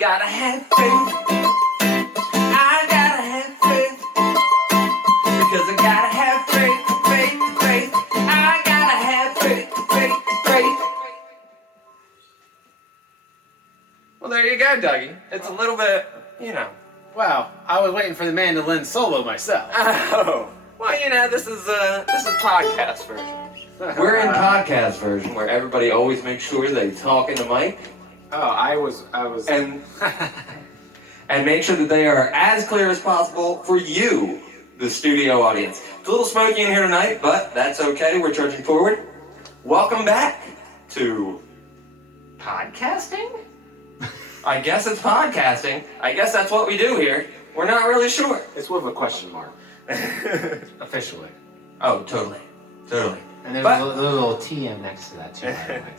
gotta have faith. I gotta have faith. Because I gotta have faith, faith, faith. I gotta have faith, faith, faith. Well, there you go, Dougie. It's a little bit, you know. Wow, I was waiting for the mandolin solo myself. Oh, well, you know, this is podcast version. We're in podcast version where everybody always makes sure they talk in the mic. Oh, I was. And make sure that they are as clear as possible for you, the studio audience. It's a little smoky in here tonight, but that's okay. We're trudging forward. Welcome back to podcasting? I guess it's podcasting. I guess that's what we do here. We're not really sure. It's with a question mark. Officially. Oh, totally. Totally. And there's a little TM next to that too, by the way.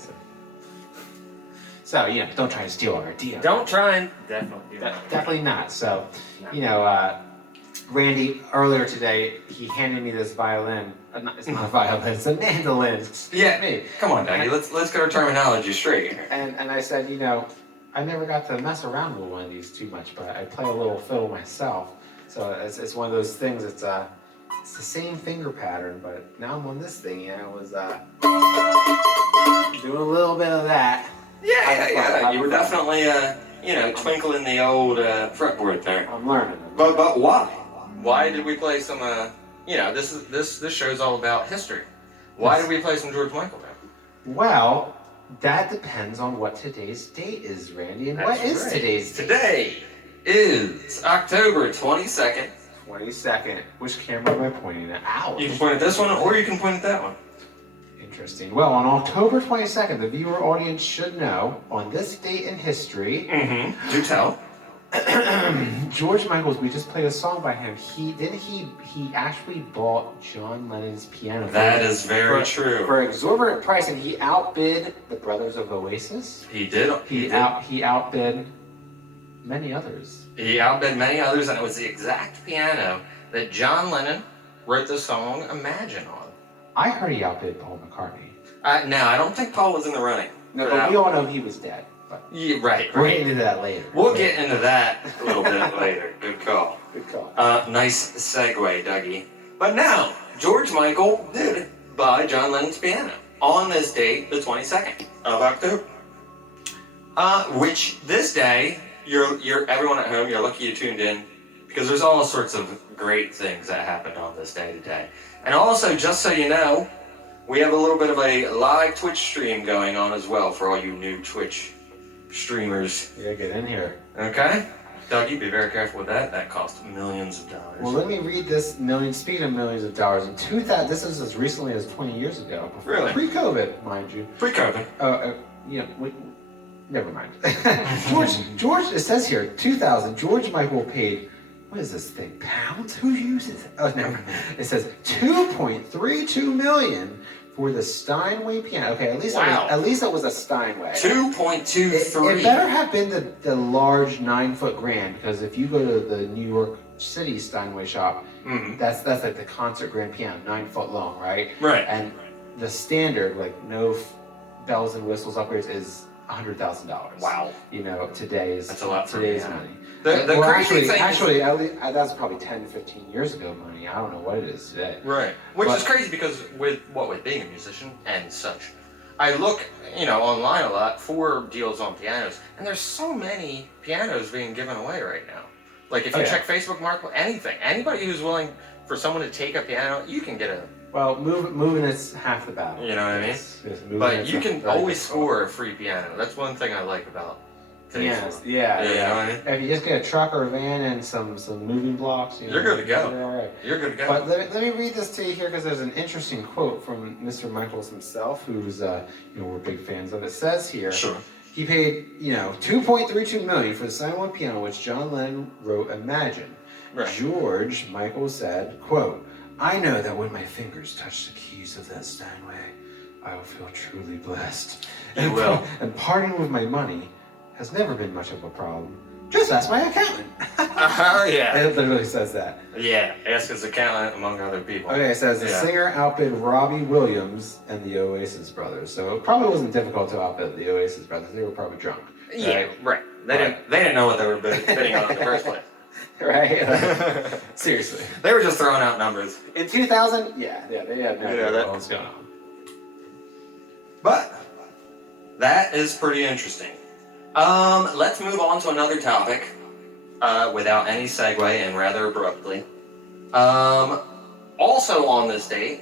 So, you know, don't try to steal our idea. Don't try and... Definitely not. So, you know, Randy, earlier today, he handed me this violin. It's not a violin, it's a mandolin. Yeah, me. Come on, Dougie, let's get our terminology straight here. And I said, you know, I never got to mess around with one of these too much, but I play a little fiddle myself. So it's one of those things, it's the same finger pattern, but now I'm on this thing, and I was doing a little bit of that. Yeah. You were definitely, you know, twinkling the old fretboard there. I'm learning. But why? Why did we play some, you know, this show's all about history. Why did we play some George Michael now? Well, that depends on what today's date is, Randy. And what is today's date? Today is October 22nd. 22nd. Which camera am I pointing at? Ow. You can point at this one, or you can point at that one. Interesting. Well, on October 22nd, the viewer audience should know, on this date in history... Mm-hmm. Do tell. George Michael's, we just played a song by him. He actually bought John Lennon's piano. That is very true. For exorbitant price, and he outbid the Brothers of Oasis. He did. He outbid many others. He outbid many others, and it was the exact piano that John Lennon wrote the song Imagine on. I heard he outbid Paul McCartney. No, I don't think Paul was in the running. No, but we all know he was dead. But yeah, right. We'll get into that later. We'll get into that a little bit later. Good call. Good call. Nice segue, Dougie. But now, George Michael did buy John Lennon's piano on this date, the 22nd of October. Which this day, you're everyone at home, you're lucky you tuned in, because there's all sorts of great things that happened on this day today. And also, just so you know, we have a little bit of a live Twitch stream going on as well for all you new Twitch streamers. Yeah, get in here. Okay? Dougie, be very careful with that. That cost millions of dollars. Well, let me read this. Speaking of millions of dollars, in 2000, this is as recently as 20 years ago. Really? Pre-COVID, mind you. Pre-COVID. Never mind. George, it says here, 2000, George Michael paid, what is this thing, pounds? Who uses it? Oh, no. It says $2.32 million for the Steinway piano. Okay, at least it was a Steinway. 2.23. It better have been the large 9-foot grand, because if you go to the New York City Steinway shop, that's like the concert grand piano, 9 foot long, right? Right. And the standard, like no bells and whistles upgrades, is $100,000. Wow. You know, that's a lot for today's money. Actually, that's probably 10, 15 years ago money. I don't know what it is today. Right. Which is crazy, because with being a musician and such, I look, you know, online a lot for deals on pianos, and there's so many pianos being given away right now. Like if you check Facebook Market, anybody who's willing for someone to take a piano, you can get a... Well, moving is half the battle. You know what I mean? But you can always score a free piano. That's one thing I like about today's Yeah. You know what I mean? If you just get a truck or a van and some moving blocks, you're good to go. You're all right. You're good to go. But let me read this to you here, because there's an interesting quote from Mr. Michaels himself, who's we're big fans of. It says here, sure, he paid $2.32 million for the Steinway piano, which John Lennon wrote Imagine. Right. George Michael said, quote, "I know that when my fingers touch the keys of that Steinway, I will feel truly blessed. You will. And parting with my money has never been much of a problem. Just ask my accountant." Oh, yeah. It literally says that. Yeah, ask his accountant, among other people. Okay, it says the singer outbid Robbie Williams and the Oasis brothers. So it probably wasn't difficult to outbid the Oasis brothers. They were probably drunk. Yeah, right. They didn't know what they were bidding on in the first place. Right? Seriously. They were just throwing out numbers. In 2000, they had no idea what was going on. But that is pretty interesting. Let's move on to another topic without any segue and rather abruptly. Also on this date,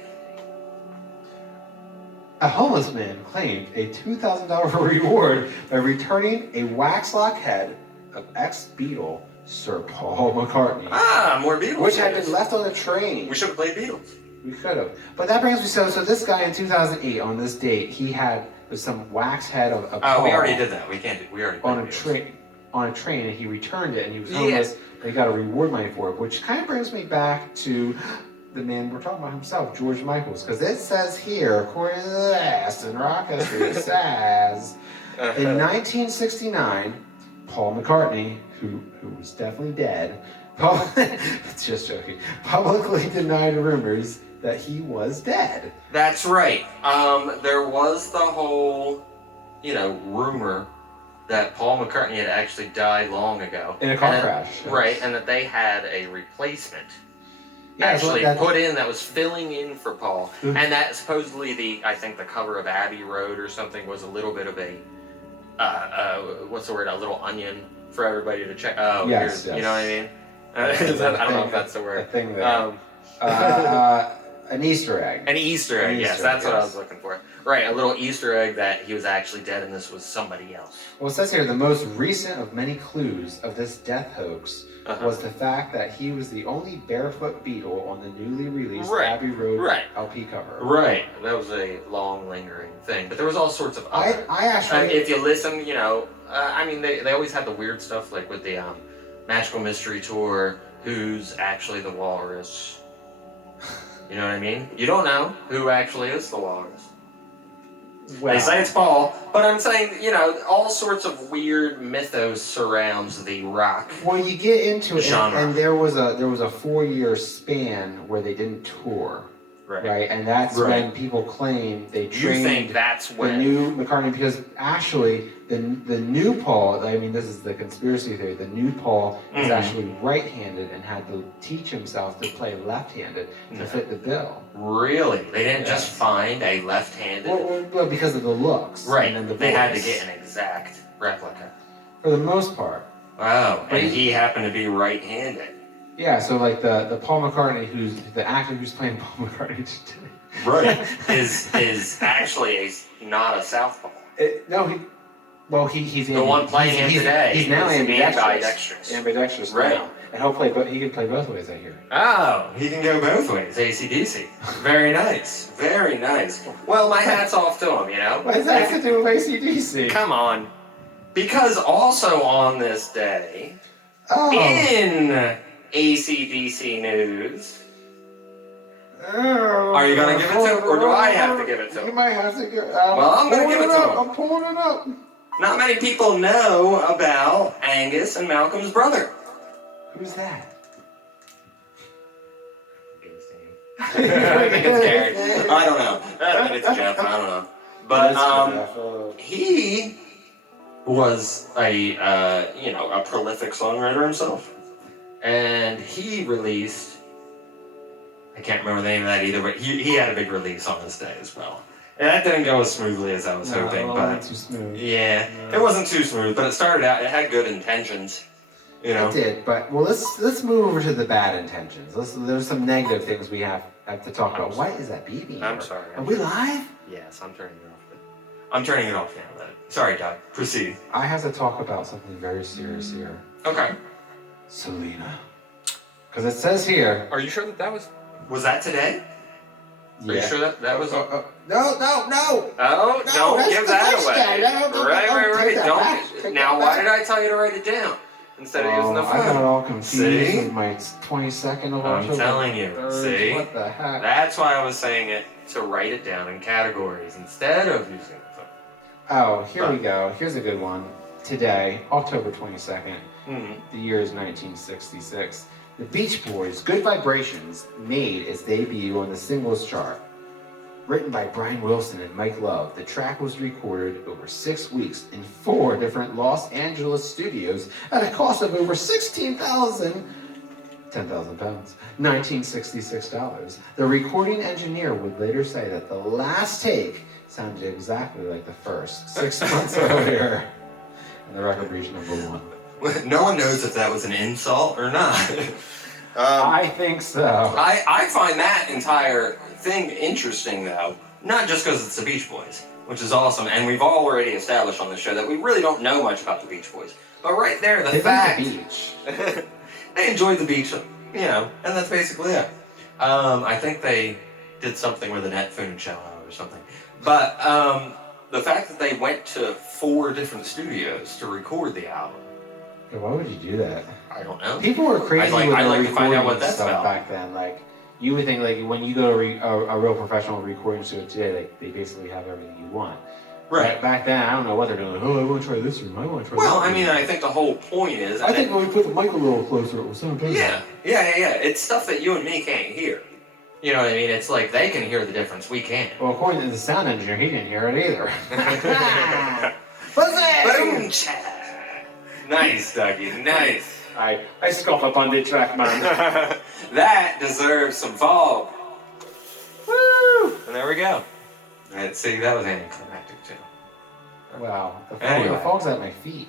a homeless man claimed a $2,000 reward by returning a wax-lock head of ex-Beatle Sir Paul McCartney. More Beatles. Which had been left on a train. We should have played Beatles. We could have. But that brings me, so this guy in 2008, on this date, he had some wax head of Paul. Oh, we already did that. We already played on a train, and he returned it, and he was homeless. And he got a reward money for it, which kind of brings me back to the man we're talking about himself, George Michael's, because it says here, according to this, in rock history, it says, in 1969, Paul McCartney, who was definitely dead, just joking, publicly denied rumors that he was dead. That's right. There was the whole, rumor that Paul McCartney had actually died long ago. In a car crash. Right, and that they had a replacement Yeah, put in that was filling in for Paul. Mm-hmm. And that supposedly I think the cover of Abbey Road or something was a little bit of a, what's the word, a little onion for everybody to check. Oh, yes. You know what I mean? I don't know if that's the word. A thing there. An Easter egg. An Easter egg, yes, that's what I was looking for. Right, a little Easter egg that he was actually dead and this was somebody else. Well, it says here, the most recent of many clues of this death hoax was the fact that he was the only barefoot Beatle on the newly released Abbey Road LP cover. Right, that was a long lingering thing. But there was all sorts of other... I actually... if you listen, they always had the weird stuff, like with the Magical Mystery Tour, who's actually the walrus. You know what I mean? You don't know who actually is the walrus. Well, they say it's Paul, but I'm saying, all sorts of weird mythos surrounds the rock. Well, you get into it, genre. And there was a 4-year span where they didn't tour, right? And that's when people claim they trained. You think that's when the new McCartney, because actually the new Paul, I mean, this is the conspiracy theory. The new Paul is actually right-handed and had to teach himself to play left-handed to fit the bill. Really? They didn't just find a left-handed? Well, because of the looks. Right. And the they had to get an exact replica. For the most part. Wow. And he happened to be right-handed. Yeah, so like the Paul McCartney, who's the actor who's playing Paul McCartney today. Right. is actually not a southpaw. He's the one playing him today. He's now ambidextrous. Ambidextrous, right? Now. And he'll play, but he can play both ways, I hear. Oh, he can go both ways. AC/DC. Very nice. Very nice. Well, my hat's off to him. What does that have to do with AC/DC? Come on. Because also on this day, in AC/DC news. Are you going to give it to him, or do I have to give it to him? You might have to give it. Well, I'm going to give it to him. I'm pulling it up. Not many people know about Angus and Malcolm's brother. Who's that? I think it's Gary. I don't know. I think it's Jeff. I don't know. But he was a prolific songwriter himself, and he released. I can't remember the name of that either, but he had a big release on this day as well. And that didn't go as smoothly as I was hoping, but wasn't too smooth. Yeah, it wasn't too smooth, but it started out. It had good intentions, It did, but let's move over to the bad intentions. There's some negative things we have to talk about. Why is that beeping? I'm sorry. Are we live? Yes, I'm turning it off. I'm turning it off now. Sorry, Doug. Proceed. I have to talk about something very serious here. Okay. Selena, because it says here. Are you sure that was? Was that today? Are you sure that was? No. Oh, don't give that away. Right. Don't. Now, why did I tell you to write it down instead of using the phone? I got all confused with my 22nd of I'm telling you. See? What the heck? That's why I was saying it, to write it down in categories instead of using the phone. Oh, here we go. Here's a good one. Today, October 22nd, the year is 1966. The Beach Boys' Good Vibrations made its debut on the singles chart. Written by Brian Wilson and Mike Love, the track was recorded over 6 weeks in 4 different Los Angeles studios at a cost of over £10,000, $1966. The recording engineer would later say that the last take sounded exactly like the first, 6 months earlier. And the record reached #1. No one knows if that was an insult or not. I think so. I find that entire thing interesting, though, not just because it's the Beach Boys, which is awesome, and we've already established on the show that we really don't know much about the Beach Boys. But right there, the fact... the beach. They enjoyed the beach, you know, and that's basically it. I think they did something with an headphone cello or something. But the fact that they went to 4 different studios to record the album. Yeah, why would you do that? I don't know. People were crazy with I'd like to find out recording what that's stuff about. back then. Like, you would think, like, when you go to a real professional recording studio today, like, they basically have everything you want. Right. But back then, I don't know what they're doing. Like, oh, I want to try this room. I want to try Well, that I mean, room. I think the whole point is... I think when we put the mic a little closer, it will sound better. Yeah. It's stuff that you and me can't hear. You know what I mean? It's like they can hear the difference. We can't. Well, according to the sound engineer, he didn't hear it either. Boom! Nice, Dougie. Nice. I scoff up on the track, man. That deserves some fog. Woo! And there we go. Right, see, that was anticlimactic too. Wow. The Anyway. fog's at my feet.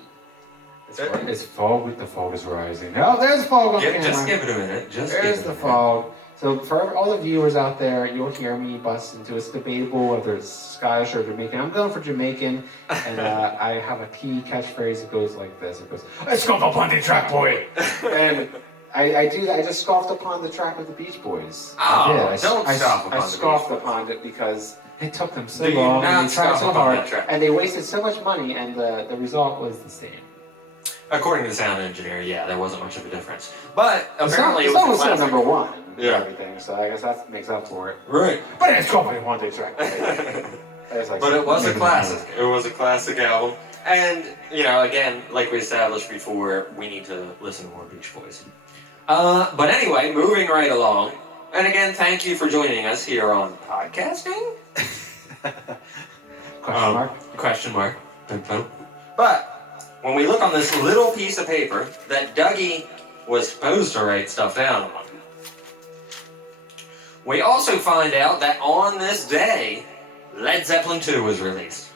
It's fog. The fog is rising. Oh, there's fog on camera. Just give it a minute. There's the fog. So for all the viewers out there, you'll hear me bust into it's debatable whether it's Scottish or Jamaican. I'm going for Jamaican, and I have a key catchphrase that goes like this. It goes, "I scoffed upon the track, boy," and I do that. I just scoffed upon the track with the Beach Boys. Oh, I did. don't scoff upon I the scoffed Beach Boys. upon it because it took them so Do you long, not and they tried scoff so upon hard, that track? and they wasted so much money, and the result was the same. According to the sound engineer, yeah, there wasn't much of a difference. But The apparently song it was was a classic. #1 and Yeah. everything, so I guess that makes up for it. Right. But it's probably one day track. But it was a classic. It was a classic album. And, you know, again, like we established before, we need to listen to more Beach Boys. But anyway, moving right along. And again, thank you for joining us here on podcasting. Question mark? Question mark. But when we look on this little piece of paper that Dougie was supposed to write stuff down on, we also find out that on this day, Led Zeppelin 2 was released,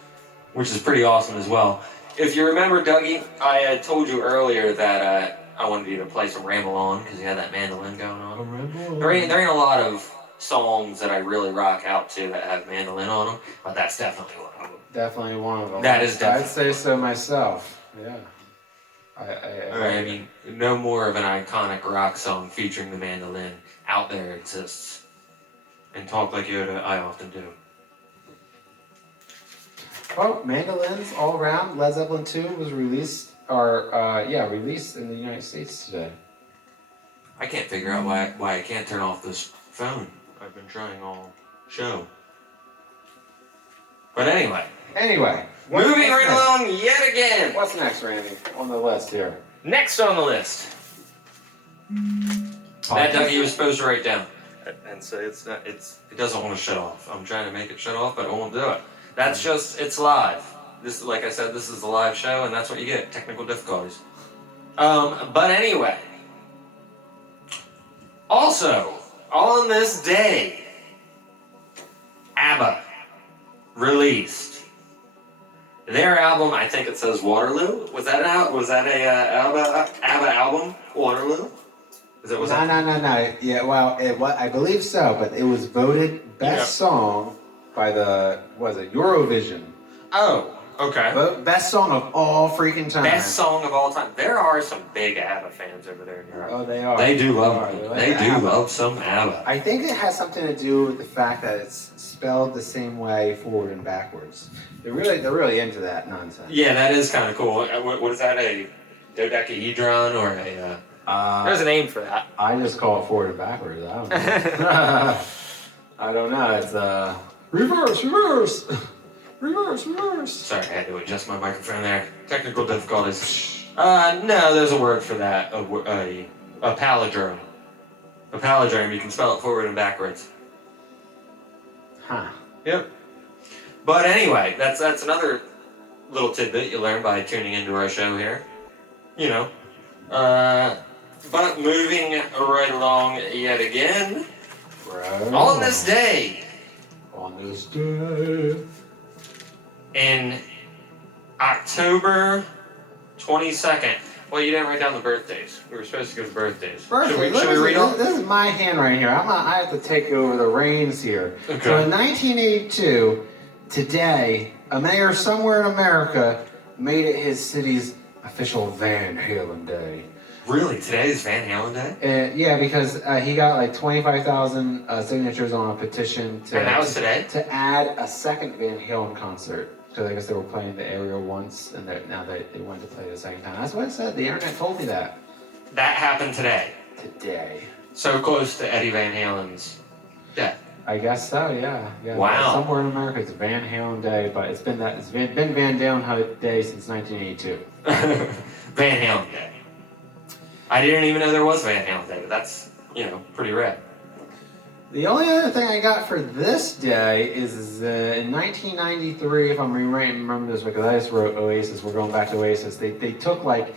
which is pretty awesome as well. If you remember, Dougie, I had told you earlier that I wanted you to play some Ramble On because you had that mandolin going on. There ain't a lot of songs that I really rock out to that have mandolin on them, but that's definitely one of them. Definitely one of them. That is definitely. I'd say so myself. Yeah. I mean, no more of an iconic rock song featuring the mandolin out there exists. And talk like Yoda, I often do. Well, mandolins all around. Led Zeppelin 2 was released in the United States today. I can't figure out why I can't turn off this phone. I've been trying all show. But anyway. Moving right along yet again. What's next, Randy, on the list here? Next on the list. That Dougie was supposed to write down. And so it doesn't want to shut off. I'm trying to make it shut off, but it won't do it. That's just, it's live. This, like I said, this is a live show, and that's what you get, technical difficulties. But anyway. Also, on this day, ABBA released their album. I think it says Waterloo. Was that out? Was that a ABBA album? Waterloo. No. Yeah, well, I believe so, but it was voted best song by the Eurovision. Oh, okay. Best song of all freaking time. Best song of all time. There are some big ABBA fans over there in Europe. Oh, they are. They do love. They do love some ABBA. I think it has something to do with the fact that it's spelled the same way forward and backwards. They're really into that nonsense. Yeah, that is kind of cool. What is that? A dodecahedron or a? There's a name for that. I just call it forward and backwards. I don't know. I don't know. It's reverse. Sorry, I had to adjust my microphone there. Technical difficulties. No, there's a word for that. A palindrome. A palindrome. You can spell it forward and backwards. Huh. Yep. But anyway, that's another little tidbit you learn by tuning into our show here. You know. But moving right along yet again. Right. On this day. On this day. In October 22nd. Well, you didn't write down the birthdays. We were supposed to go to birthdays. Birthday. Should we read them? This is my hand right here. I have to take over the reins here. Okay. So in 1982, today, a mayor somewhere in America made it his city's official Van Halen Day. Really? Today is Van Halen Day? Yeah, because he got like 25,000 signatures on a petition to. And that was today? To add a second Van Halen concert. Because I guess they were playing the Aerial once, and now they wanted to play it a second time. That's what it said. The internet told me that. That happened today. Today. So close to Eddie Van Halen's death. I guess so. Yeah. Wow. Somewhere in America, it's Van Halen Day, but it's been Van Halen Day since 1982. Van Halen Day. I didn't even know there was Van Halen Day, but that's pretty rad. The only other thing I got for this day is in 1993, if I'm remember this because I just wrote Oasis. We're going back to Oasis. They took like,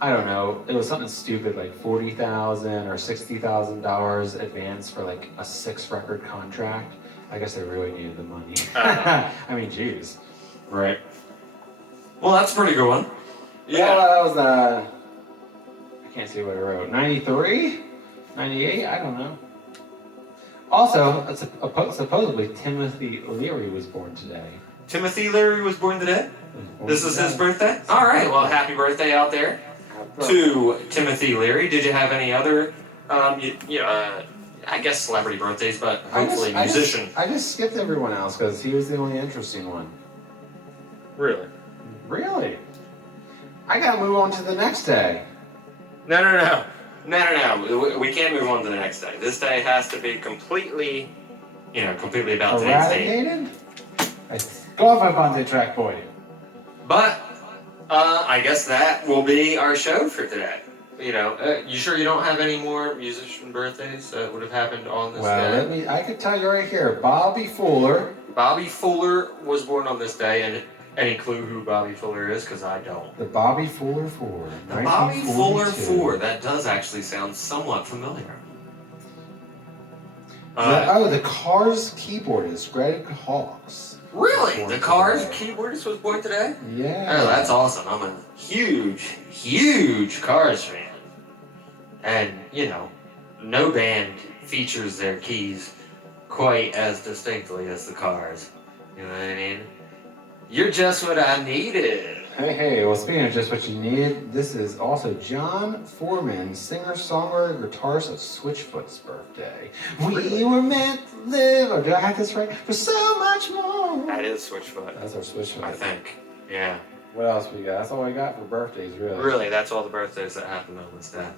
I don't know, it was something stupid like $40,000 or $60,000 advance for like a 6-record contract. I guess they really needed the money. I mean, geez. Right. Well, that's a pretty good one. Yeah. Well, that was I can't see what I wrote. 93, 98. I don't know. Also, supposedly Timothy Leary was born today. Timothy Leary was born today? This is his birthday? All right, well, happy birthday out there to Timothy Leary. Did you have any other, I guess celebrity birthdays, but hopefully musician? I just skipped everyone else because he was the only interesting one. Really? Really? I gotta move on to the next day. No. We can't move on to the next day. This day has to be completely about today's date. Eradicated? Go off on the track boy. But I guess that will be our show for today. You sure you don't have any more musician birthdays that would have happened on this day? I could tell you right here, Bobby Fuller. Bobby Fuller was born on this day, and any clue who Bobby Fuller is? Because I don't. The Bobby Fuller 4. The Bobby Fuller 4. That does actually sound somewhat familiar. The Cars keyboardist, Greg Hawkes. Really? The Cars keyboardist was born today? Yeah. Oh, that's awesome. I'm a huge Cars fan. And, no band features their keys quite as distinctly as the Cars. You know what I mean? You're just what I needed. Hey, well, speaking of just what you needed, this is also John Foreman, singer-songwriter, guitarist of Switchfoot's birthday. We were meant to live, or do I have this right? For so much more. That is Switchfoot. That's our Switchfoot. I think. Yeah. What else we got? That's all we got for birthdays, really. Really, that's all the birthdays that happened on this day.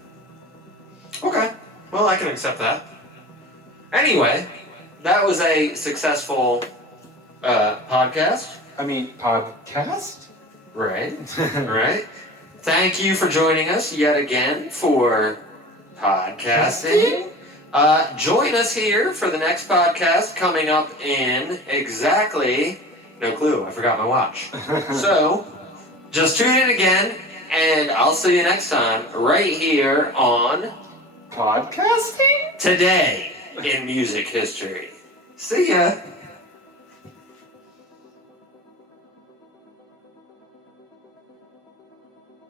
Okay. Well, I can accept that. Anyway, that was a successful podcast. Podcast? Right. Right. Thank you for joining us yet again for podcasting. Join us here for the next podcast coming up in exactly... No clue. I forgot my watch. So, just tune in again, and I'll see you next time right here on... Podcasting? Today in Music History. See ya.